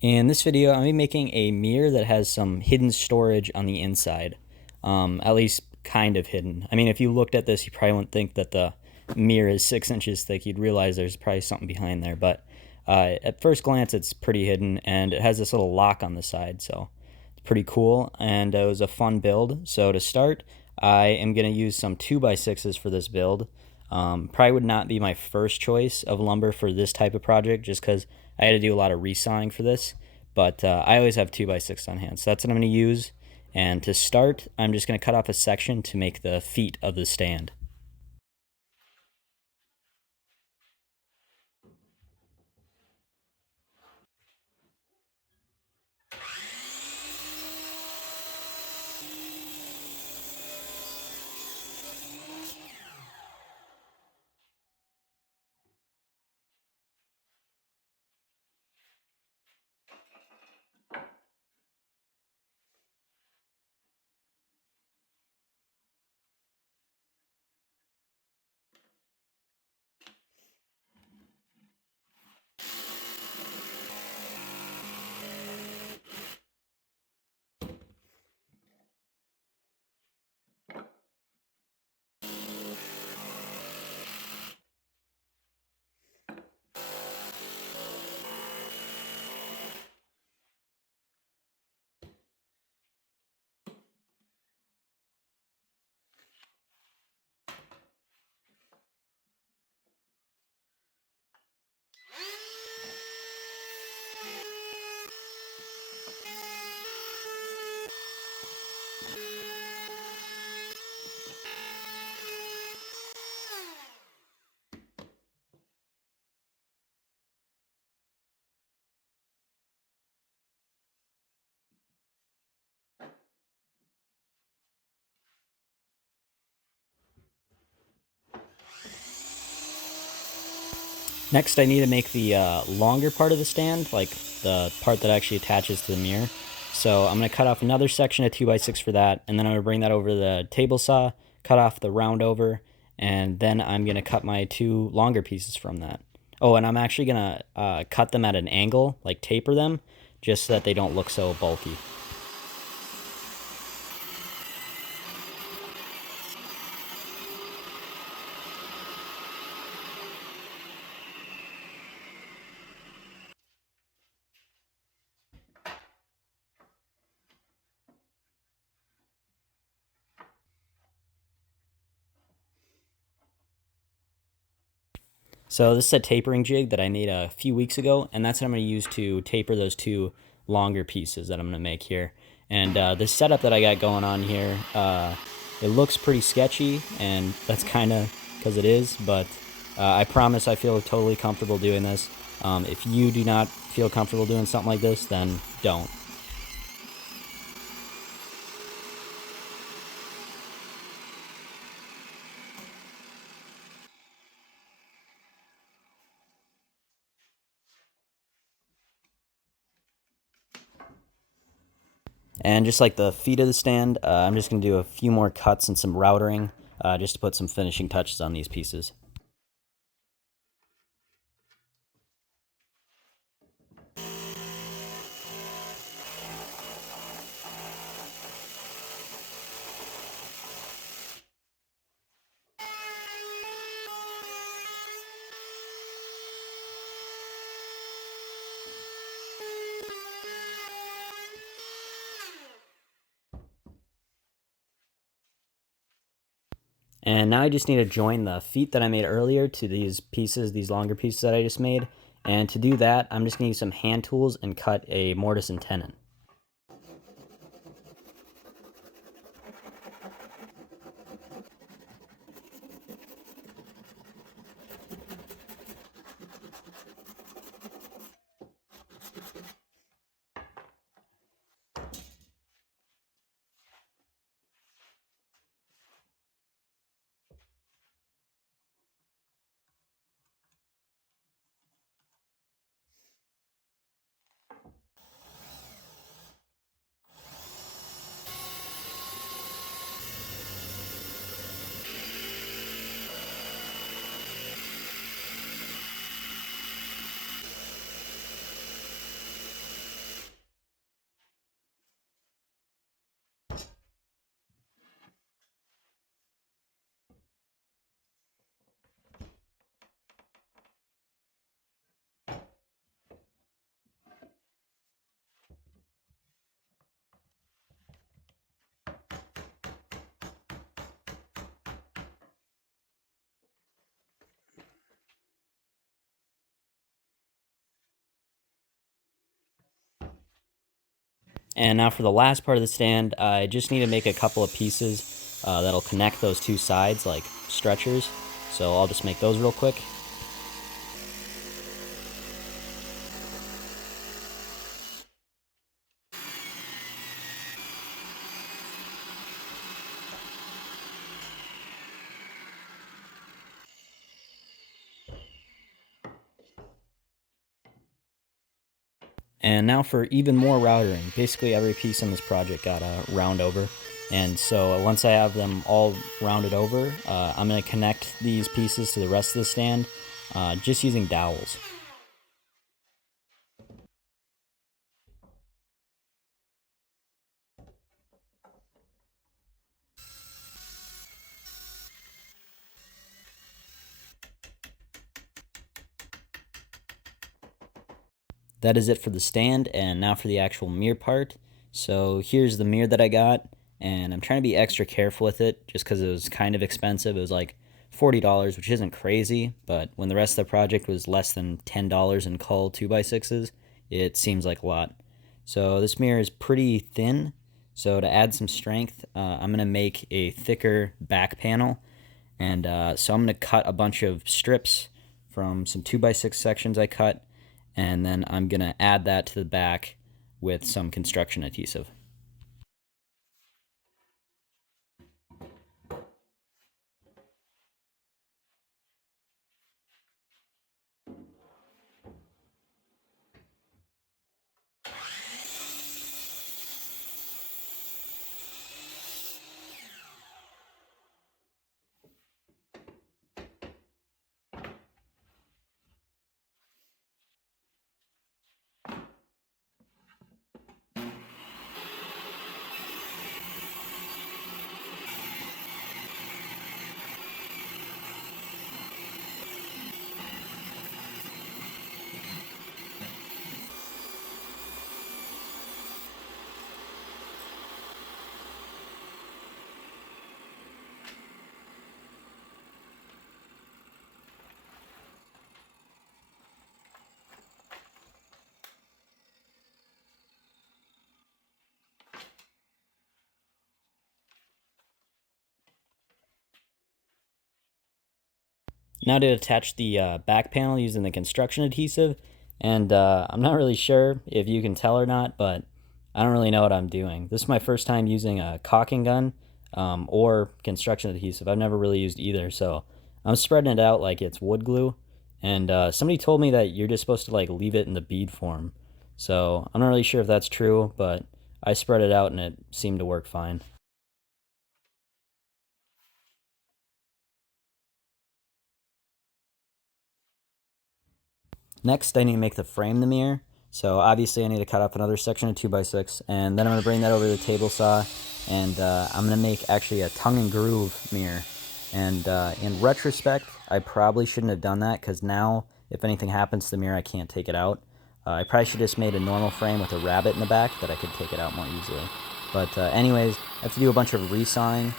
In this video, I'm going to be making a mirror that has some hidden storage on the inside. At least kind of hidden. I mean, if you looked at this, you probably wouldn't think that the mirror is 6 inches thick. You'd realize there's probably something behind there. But at first glance, it's pretty hidden, and it has this little lock on the side. So it's pretty cool, and it was a fun build. So to start, I am going to use some 2x6s for this build. Probably would not be my first choice of lumber for this type of project just because I had to do a lot of resawing for this, but I always have 2x6 on hand, so that's what I'm going to use. And to start, I'm just going to cut off a section to make the feet of the stand. Next, I need to make the longer part of the stand, like the part that actually attaches to the mirror. So I'm going to cut off another section of 2x6 for that, and then I'm going to bring that over to the table saw, cut off the round over, and then I'm going to cut my two longer pieces from that. Oh, and I'm actually going to cut them at an angle, like taper them, just so that they don't look so bulky. So this is a tapering jig that I made a few weeks ago, and that's what I'm going to use to taper those two longer pieces that I'm going to make here. And this setup that I got going on here, it looks pretty sketchy, and that's kind of because it is, but I promise I feel totally comfortable doing this. If you do not feel comfortable doing something like this, then don't. And just like the feet of the stand, I'm just going to do a few more cuts and some routering just to put some finishing touches on these pieces. And now I just need to join the feet that I made earlier to these pieces, these longer pieces that I just made. And to do that, I'm just going to use some hand tools and cut a mortise and tenon. And now for the last part of the stand, I just need to make a couple of pieces that'll connect those two sides like stretchers. So I'll just make those real quick. And now for even more routering. Basically every piece on this project got a round over. And so once I have them all rounded over, I'm going to connect these pieces to the rest of the stand just using dowels. That is it for the stand, and now for the actual mirror part. So here's the mirror that I got, and I'm trying to be extra careful with it just because it was kind of expensive. It was like $40, which isn't crazy, but when the rest of the project was less than $10 in Cull 2x6s, it seems like a lot. So this mirror is pretty thin, so to add some strength, I'm going to make a thicker back panel, and so I'm going to cut a bunch of strips from some 2x6 sections I cut, and then I'm going to add that to the back with some construction adhesive. Now to attach the back panel using the construction adhesive, and I'm not really sure if you can tell or not, but I don't really know what I'm doing. This is my first time using a caulking gun or construction adhesive. I've never really used either, so I'm spreading it out like it's wood glue. And somebody told me that you're just supposed to like leave it in the bead form. So I'm not really sure if that's true, but I spread it out and it seemed to work fine. Next, I need to make the frame of the mirror. So obviously I need to cut off another section of 2x6, and then I'm going to bring that over to the table saw, and I'm going to make actually a tongue and groove mirror. And in retrospect, I probably shouldn't have done that, because now if anything happens to the mirror, I can't take it out. I probably should have just made a normal frame with a rabbet in the back that I could take it out more easily. But anyways, I have to do a bunch of resawing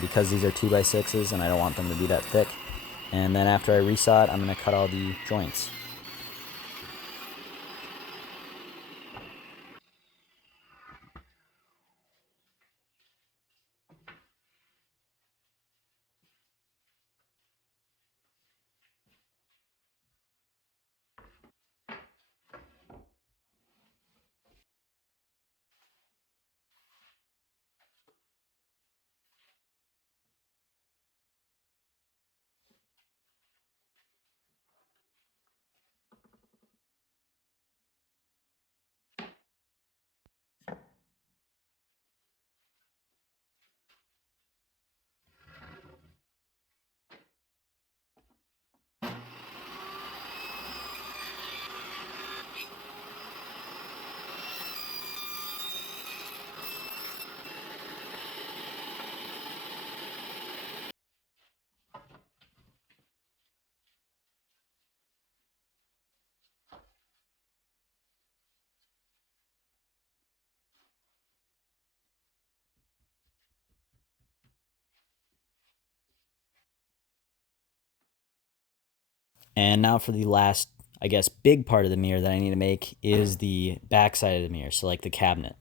because these are 2x6s and I don't want them to be that thick. And then after I resaw it, I'm going to cut all the joints. And now for the last, I guess, big part of the mirror that I need to make is the back side of the mirror, so like the cabinet.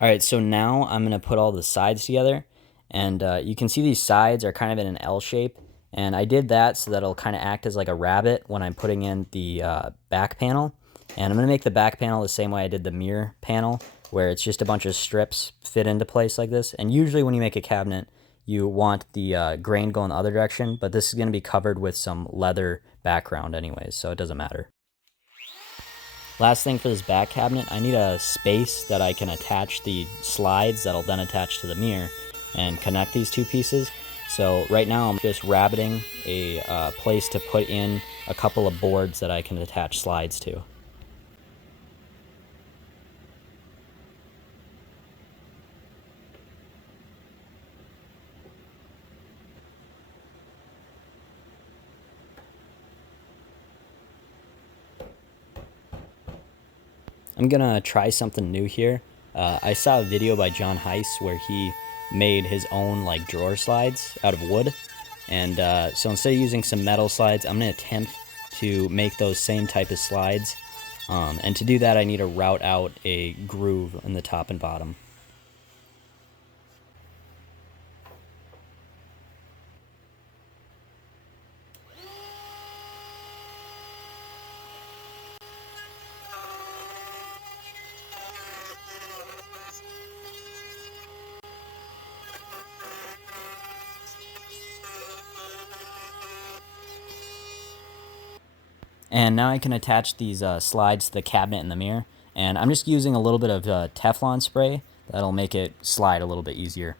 All right, so now I'm gonna put all the sides together, and you can see these sides are kind of in an L shape, and I did that so that it'll kind of act as like a rabbit when I'm putting in the back panel. And I'm gonna make the back panel the same way I did the mirror panel, where it's just a bunch of strips fit into place like this. And usually when you make a cabinet, you want the grain going the other direction, but this is gonna be covered with some leather background anyways, so it doesn't matter. Last thing for this back cabinet, I need a space that I can attach the slides that'll then attach to the mirror and connect these two pieces. So right now I'm just rabbiting a place to put in a couple of boards that I can attach slides to. I'm gonna try something new here. I saw a video by John Heiss where he made his own like drawer slides out of wood, and so instead of using some metal slides, I'm gonna attempt to make those same type of slides. And to do that, I need to route out a groove in the top and bottom. And now I can attach these slides to the cabinet and the mirror. And I'm just using a little bit of Teflon spray. That'll make it slide a little bit easier.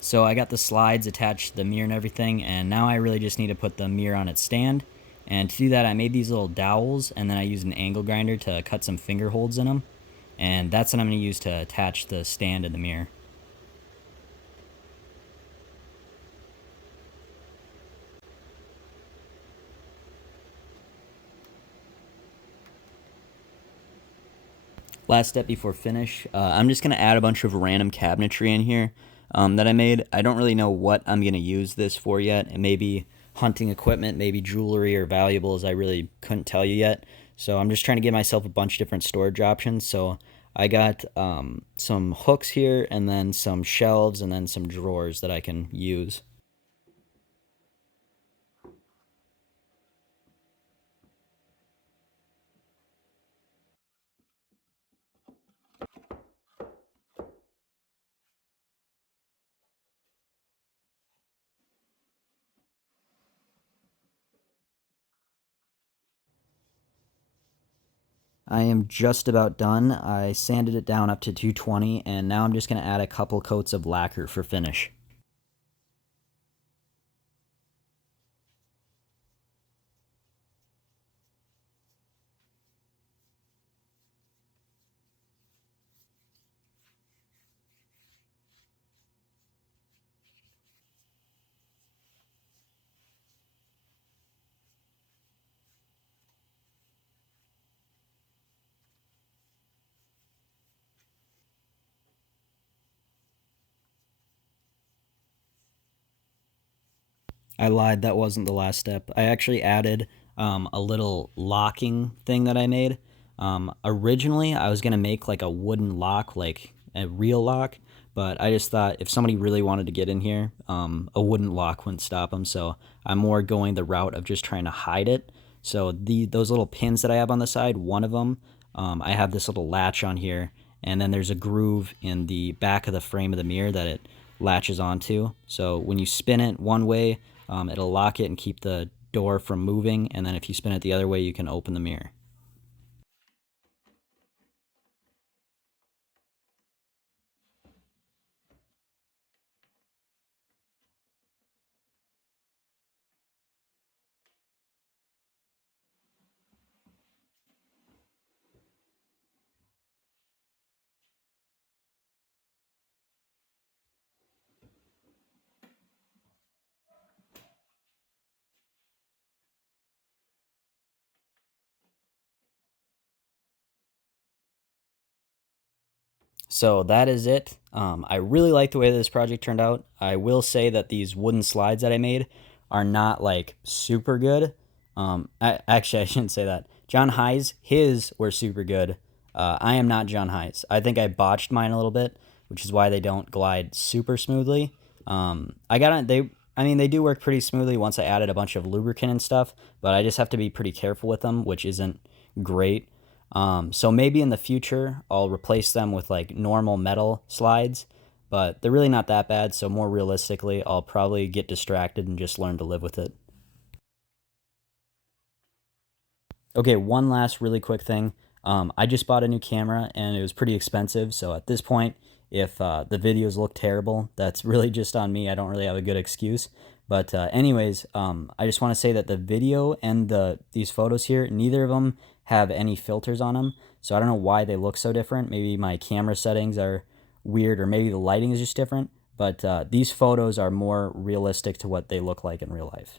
So I got the slides attached to the mirror and everything, and now I really just need to put the mirror on its stand. And to do that, I made these little dowels, and then I used an angle grinder to cut some finger holds in them. And that's what I'm going to use to attach the stand and the mirror. Last step before finish, I'm just going to add a bunch of random cabinetry in here that I made. I don't really know what I'm going to use this for yet. It may be hunting equipment, maybe jewelry or valuables. I really couldn't tell you yet. So I'm just trying to give myself a bunch of different storage options. So I got some hooks here, and then some shelves, and then some drawers that I can use. I am just about done. I sanded it down up to 220, and now I'm just going to add a couple coats of lacquer for finish. I lied, that wasn't the last step. I actually added a little locking thing that I made. Originally, I was going to make like a wooden lock, like a real lock, but I just thought if somebody really wanted to get in here, a wooden lock wouldn't stop them. So I'm more going the route of just trying to hide it. So those little pins that I have on the side, one of them, I have this little latch on here, and then there's a groove in the back of the frame of the mirror that it latches onto. So when you spin it one way, it'll lock it and keep the door from moving, and then if you spin it the other way, you can open the mirror. So that is it. I really like the way this project turned out. I will say that these wooden slides that I made are not like super good. Actually, I shouldn't say that. John High's, his were super good. I am not John High's. I think I botched mine a little bit, which is why they don't glide super smoothly. I got on they. I mean, they do work pretty smoothly once I added a bunch of lubricant and stuff, but I just have to be pretty careful with them, which isn't great. So maybe in the future I'll replace them with like normal metal slides, but they're really not that bad. So more realistically, I'll probably get distracted and just learn to live with it. Okay, one last really quick thing. I just bought a new camera and it was pretty expensive. So at this point, if the videos look terrible, that's really just on me. I don't really have a good excuse. But anyways, I just want to say that the video and these photos here, neither of them have any filters on them. So I don't know why they look so different. Maybe my camera settings are weird, or maybe the lighting is just different. But these photos are more realistic to what they look like in real life.